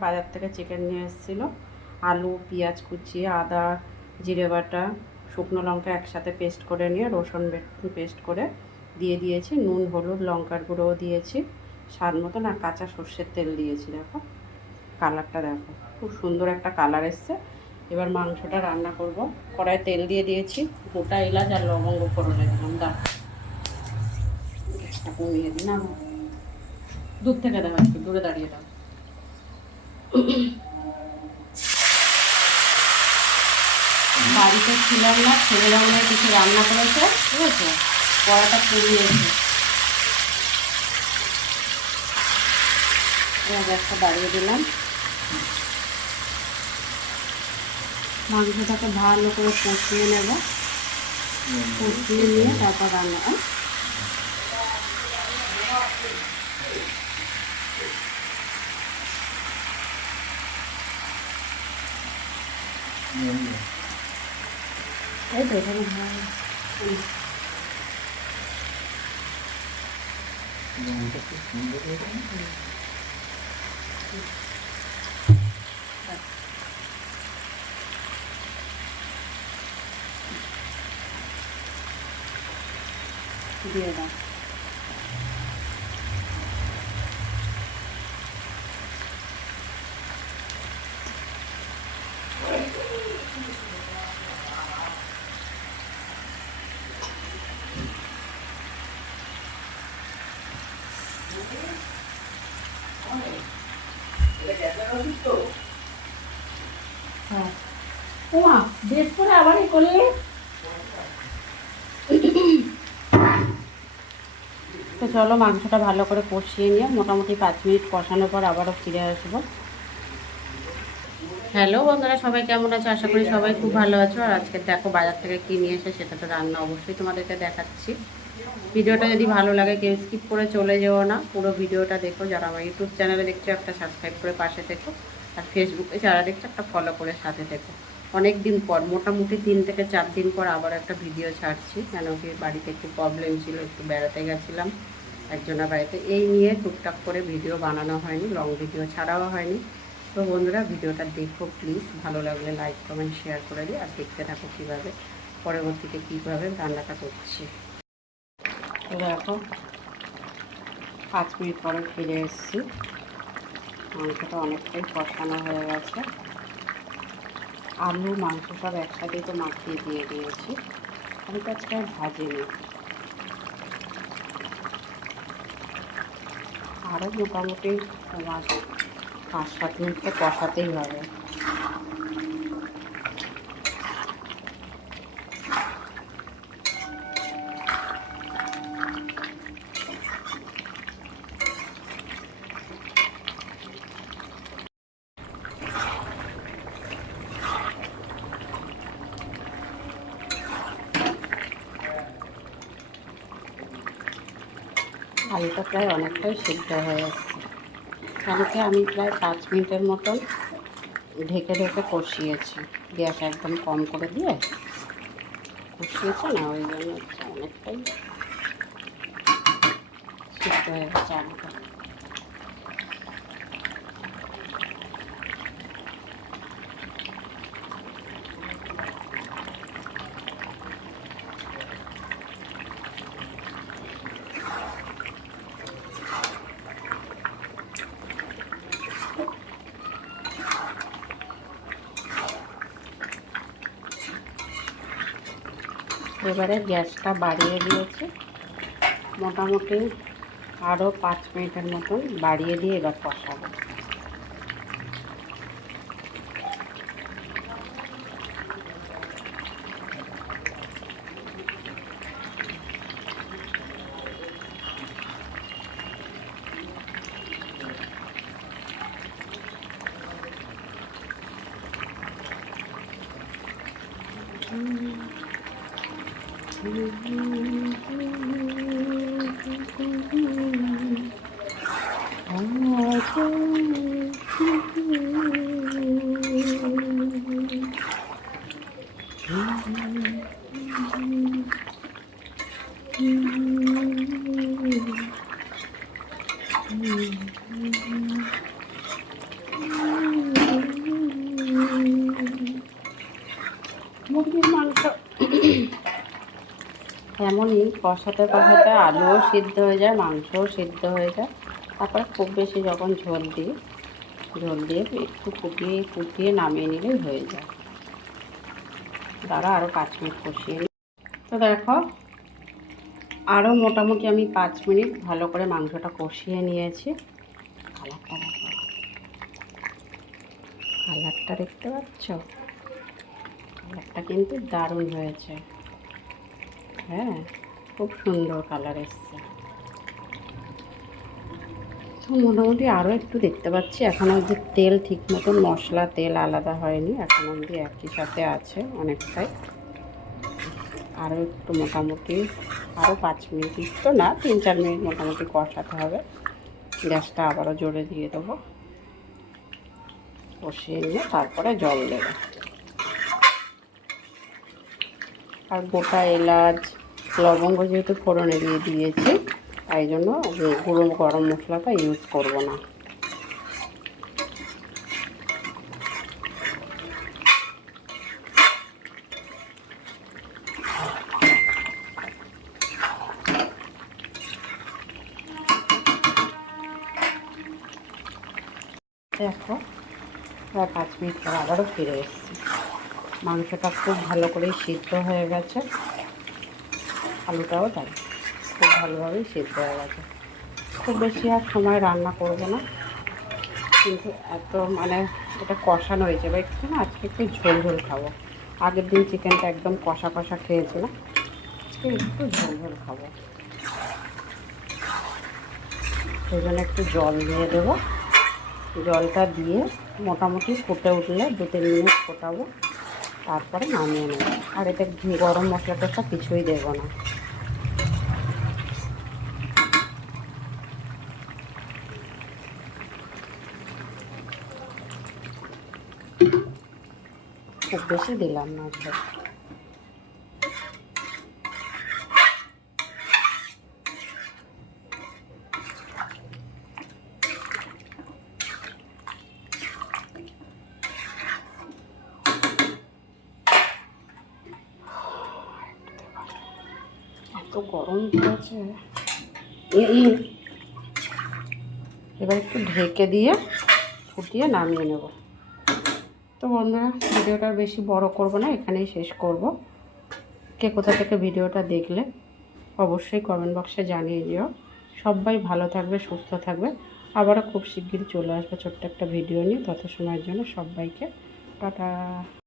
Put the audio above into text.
বাজার থেকে চিকেন নিয়ে এসেছিলো, আলু পেঁয়াজ কুচিয়ে আদা জিরে বাটা শুকনো লঙ্কা একসাথে পেস্ট করে নিয়ে রসুন পেস্ট করে দিয়ে দিয়েছি, নুন হলুদ লঙ্কার গুঁড়োও দিয়েছি স্বাদ মতন, আর কাঁচা সর্ষের তেল দিয়েছি। দেখো কালারটা, দেখো খুব সুন্দর একটা কালার এসছে। এবার মাংসটা রান্না করব। কড়াই তেল দিয়ে দিয়েছি, গোটা এলাচ আর লবঙ্গ ফোড়নে দিলাম। গ্যাসটা কমিয়ে দিই না, দূর থেকে দাও, একটু দূরে দাঁড়িয়ে দাও। বাড়িতে ছিলাম না, ছেলেরা মনে কিছু রান্না করেছে, ঠিক আছে, কড়াটা পুড়িয়েছে। গ্যাসটা বাড়িয়ে দিলাম। মাংসটাকে ভালো করে কষিয়ে নেব, কষিয়ে নিয়ে তারপর রান্না। এই তো এখানে ভালো দিয়ে দাও। হ্যাঁ ওমা বেশ করে আবারই করলে। তো চলো মাংসটা ভালো করে কষিয়ে নিয়ে মোটামুটি 5 মিনিট কষানোর পর আবারও ফিরে আসবো। হ্যালো বন্ধুরা, সবাই কেমন আছে? আশা করি সবাই খুব ভালো আছো। আর আজকে দেখো বাজার থেকে কী নিয়ে এসে সেটা তো রান্না অবশ্যই তোমাদেরকে দেখাচ্ছি। ভিডিওটা যদি ভালো লাগে কেউ স্কিপ করে চলে যেও না, পুরো ভিডিওটা দেখো। যারা আমার ইউটিউব চ্যানেলে দেখছো একটা সাবস্ক্রাইব করে পাশে থেকো, আর ফেসবুকে যারা দেখছো একটা ফলো করে সাথে থেকো। অনেক দিন পর, মোটামুটি 3 থেকে 4 দিন পর আবার একটা ভিডিও ছাড়ছি, কেন কি বাড়িতে একটু প্রবলেম ছিল, একটু বেড়াতে গেছিলাম একজনের বাড়িতে, এই নিয়ে টুকটাক করে ভিডিও বানানো হয়নি, লং ভিডিও ছাড়াও হয়নি। তো বন্ধুরা ভিডিওটা দেখো প্লিজ, ভালো লাগলে লাইক কমেন্ট শেয়ার করে দিই, আর দেখতে থাকো কীভাবে পরবর্তীতে কীভাবে রান্নাটা করছি। তো দেখো 5 মিনিট পরে ফিরে এসেছি, মাংসটা অনেকটাই কষানো হয়ে গেছে, আলু মাংস সব একসাথেই তো মাখিয়ে দিয়ে দিয়েছি, আমি তো আজকে ভাজিনি। আরও মোটামুটি তোমার 5-7 মিনিট তো কষাতেই হবে। আলুটা প্রায় অনেকটাই সিদ্ধ হয়ে আসছে, কালকে আমি প্রায় 5 মিনিটের মতন ঢেকে ঢেকে কষিয়েছি, গ্যাস একদম কম করে দিয়ে কষিয়েছি না, ওই জন্য হচ্ছে অনেকটাই সিদ্ধ হয়ে গেছে আলুটা। এবারে গ্যাসটা বাড়িয়ে দিয়েছি, মোটামুটি আরও 5 মিনিটের মতন বাড়িয়ে দিয়ে এবার কষাবো। এমনই কষাতে কষাতে আলুও সিদ্ধ হয়ে যায়, মাংসও সিদ্ধ হয়ে যায়। তারপরে খুব বেশি যখন ঝোল দিয়ে একটু ফুটিয়ে নামিয়ে নিলেই হয়ে যায়। তারা আরও 5 মিনিট কষিয়ে নিই। তো দেখো আরও মোটামুটি আমি 5 মিনিট ভালো করে মাংসটা কষিয়ে নিয়েছি। কালারটা দেখতে পাচ্ছ? কালারটা কিন্তু দারুণ হয়েছে। হ্যাঁ, খুব সুন্দর কালার এসছে। তো মোটামুটি আরও একটু দেখতে পাচ্ছি, এখনও যে তেল ঠিক মতন মশলা তেল আলাদা হয়নি, এখন অবধি একই সাথে আছে অনেকটাই। আরও একটু মোটামুটি আরও 5 মিনিট তো না, 3-4 মিনিট মোটামুটি কষাতে হবে। গ্যাসটা আবারও জোরে দিয়ে দেবো, কষিয়ে নিয়ে তারপরে জল দেবো। আর গোটা এলাচ লবঙ্গ যেহেতু ফোড়নে দিয়েছি, তাই জন্য গুঁড়ো গরম মশলাটা ইউজ করব না। দেখো প্রায় 5 মিনিট পর আবারও ফিরে এসেছি। মাংসটা খুব ভালো করেই সিদ্ধ হয়ে গেছে, আলুটাও তাই খুব ভালোভাবেই সিদ্ধ হয়ে গেছে। খুব বেশি আর সময় রান্না করব না, কিন্তু এত মানে এটা কষানো হয়েছে বা একটু না, আজকে একটু ঝোল ঝোল খাবো। আগের দিন চিকেনটা একদম কষা কষা খেয়েছিলাম, আজকে একটু ঝোল ঝোল খাবো। সেই জন্য একটু জল দিয়ে দেবো। জলটা দিয়ে মোটামুটি ফুটে উঠলে 2-3 মিনিট ফোটাবো, তারপরে নামিয়ে নেব। আর এতে গরম মশলা টশলা কিছুই দেবো না। খুব বেশি দিলাম না। এত গরম পড়েছে। এবার একটু ঢেকে দিয়ে ফুটিয়ে নামিয়ে নেব। তো বন্ধুরা, ভিডিওটা বেশি বড় করব না, এখানেই শেষ করব। কে কোথা থেকে ভিডিওটা দেখলে অবশ্যই কমেন্ট বক্সে জানিয়ে দিও। সবাই ভালো থাকবে, সুস্থ থাকবে। আবারও খুব শিগগিরই চলে আসবে ছোট্ট একটা ভিডিও নিয়ে। তত সময়ের জন্য সবাইকে টাটা।